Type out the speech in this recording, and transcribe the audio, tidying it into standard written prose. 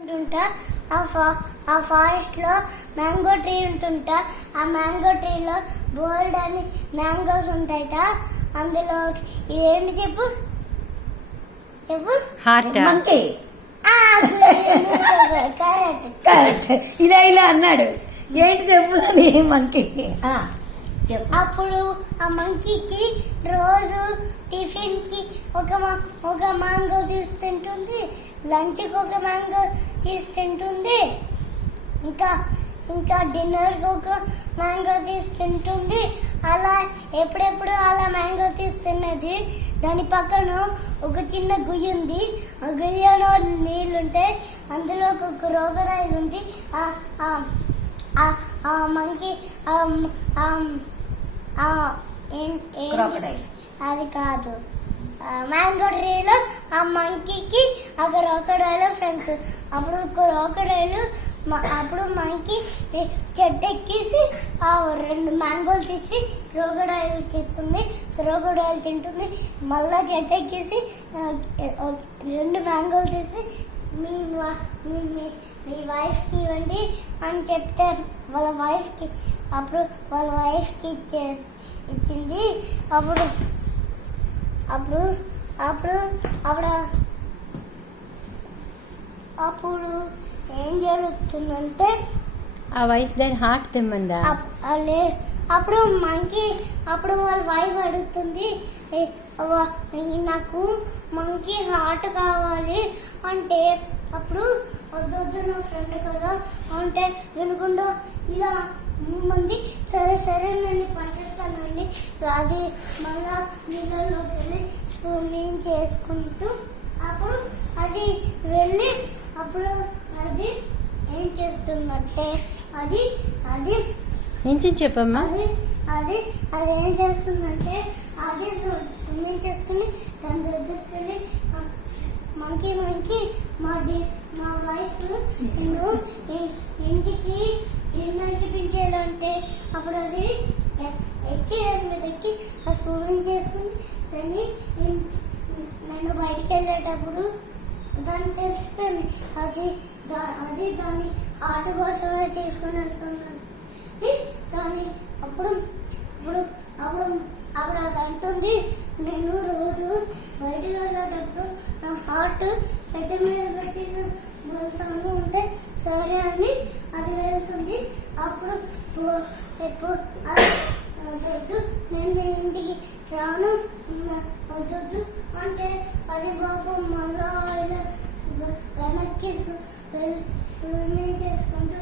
ఉంటుంటా ఆ ఫారెస్ట్ లో mango tree ఉంటుంటా. ఆ మ్యాంగో ట్రీలో బోల్డ్ అని మ్యాంగోస్ ఉంటాయట. అందులో ఇదేంటి చెప్పు చెప్పు హార్ట్ మంకీ. కరెక్ట్. ఇలా అన్నాడు. ఏంటి చెప్పు మంకీ. అప్పుడు ఆ మంకీకి రోజు టిఫిన్ కి ఒక మ్యాంగో తీసుకుంటుంది, లంచ్ కి ఒక మ్యాంగో తీసుకుంటుంది, ఇంకా డిన్నర్ కి ఒక మ్యాంగో తీసుకుంటుంది. అలా ఎప్పుడెప్పుడు అలా మ్యాంగో తీసుకున్నది. దాని పక్కన ఒక చిన్న గుయ్య ఉంది. ఆ గుయ్యలో నీళ్లుంటాయి. అందులో ఒక క్రోకడైల్ ఉంది. ఆ మంకీ అది కాదు, మ్యాంగో ట్రీలో ఆ మంకీకి ఆ క్రోకడైల్ ఫ్రెండ్స్. అప్పుడు మంకీ చెట్టు ఎక్కేసి ఆ 2 మ్యాంగోలు తీసి క్రోకడైల్కి ఇస్తుంది. క్రోకడైల్ తింటుంది. మళ్ళా చెట్టు ఎక్కేసి 2 మ్యాంగోలు తీసి మీ వైఫ్ కి ఇవ్వండి అని చెప్తారు వాళ్ళ వైఫ్ కి. అప్పుడు వాళ్ళ వైఫ్ కి ఇచ్చింది. అప్పుడు అప్పుడు అప్పుడు అప్పుడు అప్పుడు ఏం జరుగుతుందంటే ఆ వైఫ్ దాని హార్ట్ తెమ్మందా. అప్పుడు వాళ్ళ వైఫ్ అడుగుతుంది, నాకు మంకీ హార్ట్ కావాలి అంటే, అప్పుడు వద్దొద్దు నా ఫ్రెండ్ కదా అంటే వినకుండా ఇలా మంది సరే నన్ను పంచేస్తానండి. అది మళ్ళా నీళ్ళలోకి వెళ్ళి స్విమ్మింగ్ చేసుకుంటూ అప్పుడు అది వెళ్ళి అప్పుడు అది ఏం చేస్తుందంటే అది చెప్పమ్మా. అది ఏం చేస్తుందంటే అది స్విమ్మింగ్ చేసుకుని దాని దగ్గరికి వెళ్ళి మంకీ మా వైఫ్ ఇంటికి డిన్నర్కి పిలిచేయాలంటే అప్పుడు అది ఎక్కి దాని మీద ఎక్కి ఆ స్విమ్మింగ్ చేసుకుని వెళ్ళి నన్ను బయటికి వెళ్ళేటప్పుడు దాన్ని తెలిసిపోయింది అది దాని ఆట కోసమే తీసుకుని వెళ్తున్నాను దాన్ని. అప్పుడు అది అంటుంది, నేను రోజు బయటకు వెళ్ళేటప్పుడు నా హార్ట్ పెట్టె మీద పెట్టి వెళ్తాను అంటే సరే అని అది వెళ్తుంది. అప్పుడు వద్దు నేను మీ ఇంటికి రాను వద్దు అంటే అది బాబు మళ్ళా వెనక్కి స్విమ్మింగ్ చేసుకుంటూ